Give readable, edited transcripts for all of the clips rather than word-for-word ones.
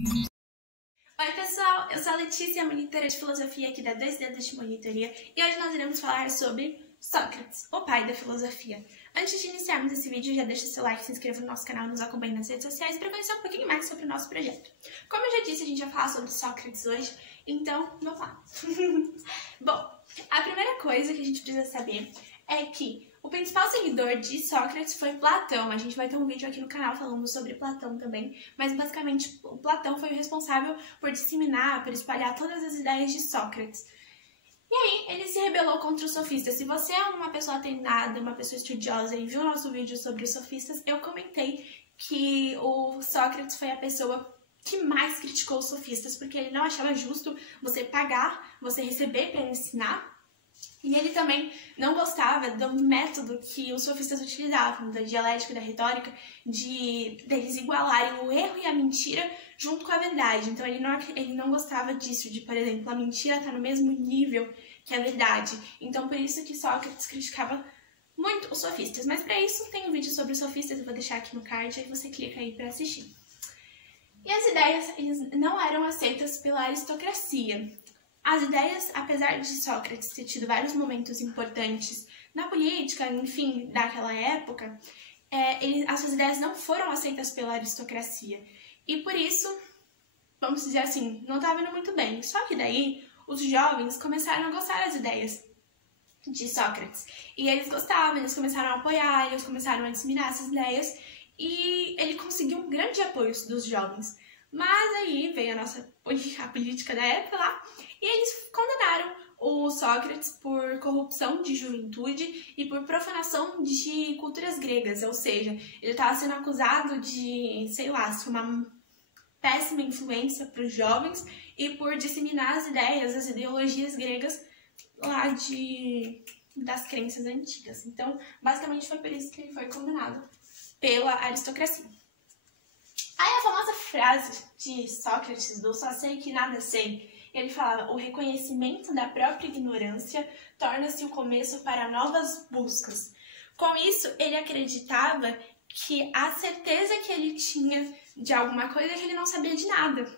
Oi pessoal, eu sou a Letícia, monitora de filosofia aqui da Dois Dedos de Monitoria, e hoje nós iremos falar sobre Sócrates, o pai da filosofia. Antes de iniciarmos esse vídeo, já deixa seu like, se inscreva no nosso canal e nos acompanhe nas redes sociais para conhecer um pouquinho mais sobre o nosso projeto. Como eu já disse, a gente vai falar sobre Sócrates hoje, então vamos lá. Bom, a primeira coisa que a gente precisa saber é que o principal seguidor de Sócrates foi Platão. A gente vai ter um vídeo aqui no canal falando sobre Platão também, mas basicamente o Platão foi o responsável por disseminar, por espalhar todas as ideias de Sócrates. E aí, ele se rebelou contra os sofistas. Se você é uma pessoa treinada, uma pessoa estudiosa e viu nosso vídeo sobre os sofistas, eu comentei que o Sócrates foi a pessoa que mais criticou os sofistas, porque ele não achava justo você pagar, você receber para ensinar. E ele também não gostava do método que os sofistas utilizavam, da dialética, da retórica, deles igualarem o erro e a mentira junto com a verdade. Então ele não gostava disso, de, por exemplo, a mentira estar no mesmo nível que a verdade. Então por isso que Sócrates criticava muito os sofistas. Mas para isso tem um vídeo sobre os sofistas, eu vou deixar aqui no card, aí você clica aí para assistir. E as ideias não eram aceitas pela aristocracia. As ideias, apesar de Sócrates ter tido vários momentos importantes na política, enfim, daquela época, as suas ideias não foram aceitas pela aristocracia. E por isso, vamos dizer assim, não estava indo muito bem. Só que daí, os jovens começaram a gostar das ideias de Sócrates. E eles gostavam, eles começaram a apoiar, eles começaram a disseminar essas ideias. E ele conseguiu um grande apoio dos jovens. Mas aí veio a política da época lá, e eles condenaram o Sócrates por corrupção de juventude e por profanação de culturas gregas, ou seja, ele estava sendo acusado de, sei lá, ser uma péssima influência para os jovens e por disseminar as ideias, as ideologias gregas lá das crenças antigas. Então, basicamente foi por isso que ele foi condenado pela aristocracia. Aí a famosa frase de Sócrates do só sei que nada sei, ele falava: o reconhecimento da própria ignorância torna-se o começo para novas buscas. Com isso, ele acreditava que a certeza que ele tinha de alguma coisa é que ele não sabia de nada.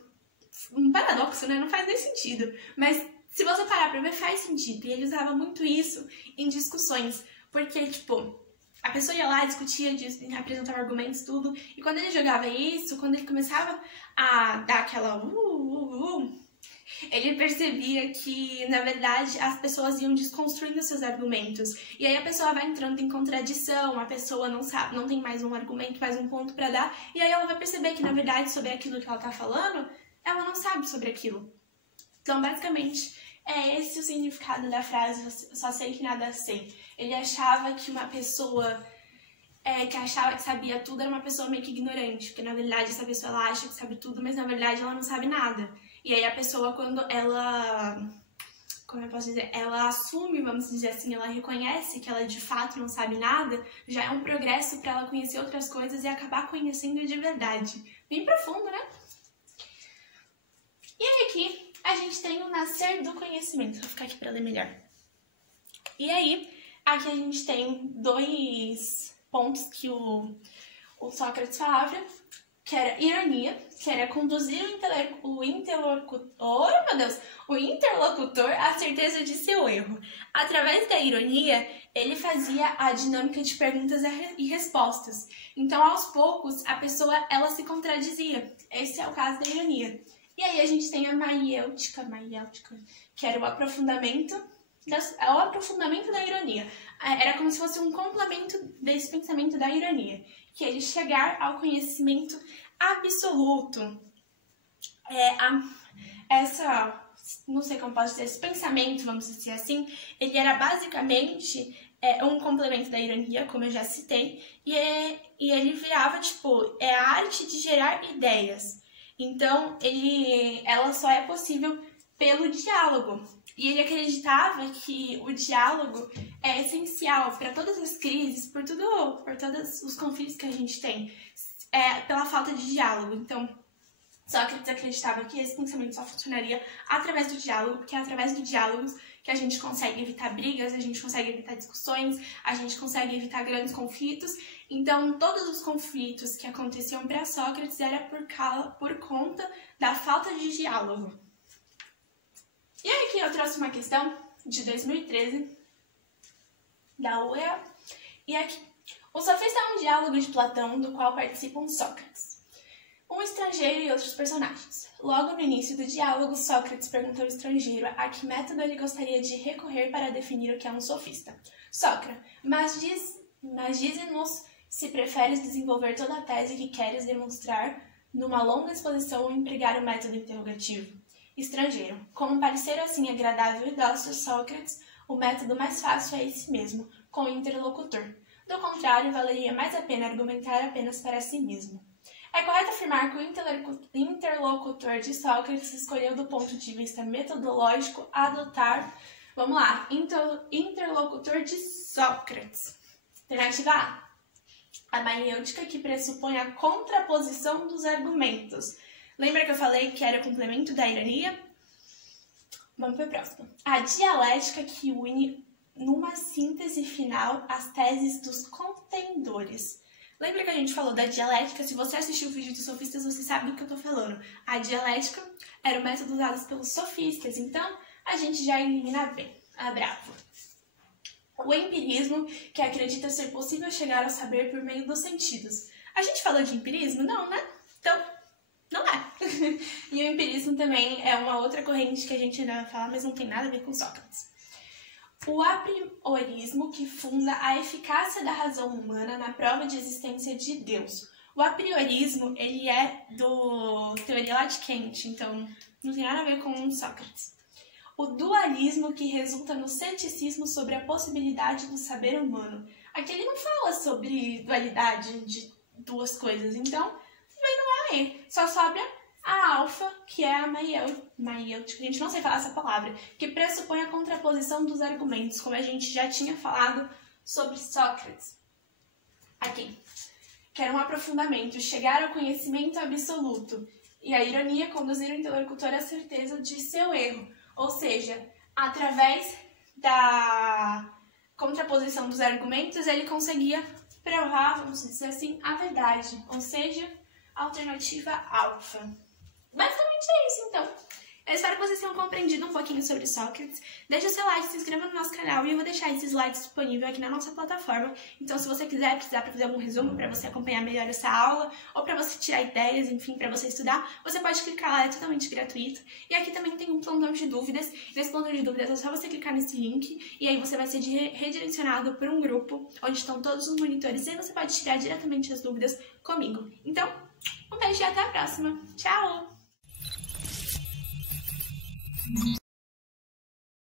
Um paradoxo, né? Não faz nem sentido. Mas se você parar pra ver, faz sentido. E ele usava muito isso em discussões, porque, tipo, a pessoa ia lá, discutia, apresentava argumentos, tudo. E quando ele jogava isso, quando ele começava a dar aquela ele percebia que, na verdade, as pessoas iam desconstruindo seus argumentos. E aí a pessoa vai entrando em contradição, a pessoa não tem mais um argumento, mais um ponto pra dar. E aí ela vai perceber que, na verdade, sobre aquilo que ela tá falando, ela não sabe sobre aquilo. Então, basicamente, é esse o significado da frase, só sei que nada sei. Ele achava que uma pessoa que achava que sabia tudo era uma pessoa meio que ignorante, porque na verdade essa pessoa ela acha que sabe tudo, mas na verdade ela não sabe nada. E aí a pessoa, quando ela, como eu posso dizer, ela assume, vamos dizer assim, ela reconhece que ela de fato não sabe nada, já é um progresso para ela conhecer outras coisas e acabar conhecendo de verdade. Bem profundo, né? E aí aqui a gente tem o nascer do conhecimento. Vou ficar aqui para ler melhor. E aí, aqui a gente tem dois pontos que o Sócrates falava, que era ironia, que era conduzir o interlocutor à certeza de seu erro. Através da ironia, ele fazia a dinâmica de perguntas e respostas. Então, aos poucos, a pessoa ela se contradizia. Esse é o caso da ironia. E aí a gente tem a maiêutica, que era o aprofundamento da ironia. Era como se fosse um complemento desse pensamento da ironia, que é ele chegar ao conhecimento absoluto. Não sei como posso dizer, esse pensamento, vamos dizer assim, ele era basicamente um complemento da ironia, como eu já citei, e ele virava, tipo, a arte de gerar ideias. Então, ela só é possível pelo diálogo. E ele acreditava que o diálogo é essencial para todas as crises, por todos os conflitos que a gente tem, pela falta de diálogo. Então, Sócrates acreditava que esse pensamento só funcionaria através do diálogo, porque é através do diálogo que que a gente consegue evitar brigas, a gente consegue evitar discussões, a gente consegue evitar grandes conflitos. Então, todos os conflitos que aconteciam para Sócrates era por conta da falta de diálogo. E aí aqui eu trouxe uma questão de 2013 da UEA, e aqui: o sofista é um diálogo de Platão do qual participam Sócrates, um estrangeiro e outros personagens. Logo no início do diálogo, Sócrates pergunta ao estrangeiro a que método ele gostaria de recorrer para definir o que é um sofista. Sócrates, mas dize-nos se preferes desenvolver toda a tese que queres demonstrar numa longa exposição ou empregar o método interrogativo. Estrangeiro, com um parecer assim agradável e dócil, Sócrates, o método mais fácil é esse mesmo, com o interlocutor. Do contrário, valeria mais a pena argumentar apenas para si mesmo. É correto afirmar que o interlocutor de Sócrates escolheu do ponto de vista metodológico adotar, vamos lá, interlocutor de Sócrates. Alternativa A maiêutica, que pressupõe a contraposição dos argumentos. Lembra que eu falei que era o complemento da ironia? Vamos para a próxima. A dialética, que une numa síntese final as teses dos contendores. Lembra que a gente falou da dialética? Se você assistiu o vídeo dos sofistas, você sabe do que eu tô falando. A dialética era o método usado pelos sofistas, então a gente já elimina bem. Bravo. O empirismo, que acredita ser possível chegar ao saber por meio dos sentidos. A gente falou de empirismo? Não, né? Então, não é. E o empirismo também é uma outra corrente que a gente ainda vai falar, mas não tem nada a ver com Sócrates. O apriorismo, que funda a eficácia da razão humana na prova de existência de Deus. O apriorismo, ele é do teoria lá de Kant, então não tem nada a ver com Sócrates. O dualismo, que resulta no ceticismo sobre a possibilidade do saber humano. Aqui ele não fala sobre dualidade de duas coisas, então vai no aí. Só sobra a alfa, que é a maiêutica, a gente não sei falar essa palavra, que pressupõe a contraposição dos argumentos, como a gente já tinha falado sobre Sócrates. Aqui, que era um aprofundamento, chegar ao conhecimento absoluto, e a ironia, conduzir o interlocutor à certeza de seu erro, ou seja, através da contraposição dos argumentos, ele conseguia provar, vamos dizer assim, a verdade, ou seja, a alternativa alfa. Basicamente é isso, então. Eu espero que vocês tenham compreendido um pouquinho sobre Sócrates. Deixa seu like, se inscreva no nosso canal e eu vou deixar esses slides disponíveis aqui na nossa plataforma. Então, se você precisar para fazer algum resumo, para você acompanhar melhor essa aula, ou para você tirar ideias, enfim, para você estudar, você pode clicar lá, é totalmente gratuito. E aqui também tem um plantão de dúvidas. Nesse plantão de dúvidas é só você clicar nesse link e aí você vai ser redirecionado por um grupo onde estão todos os monitores e aí você pode tirar diretamente as dúvidas comigo. Então, um beijo e até a próxima. Tchau!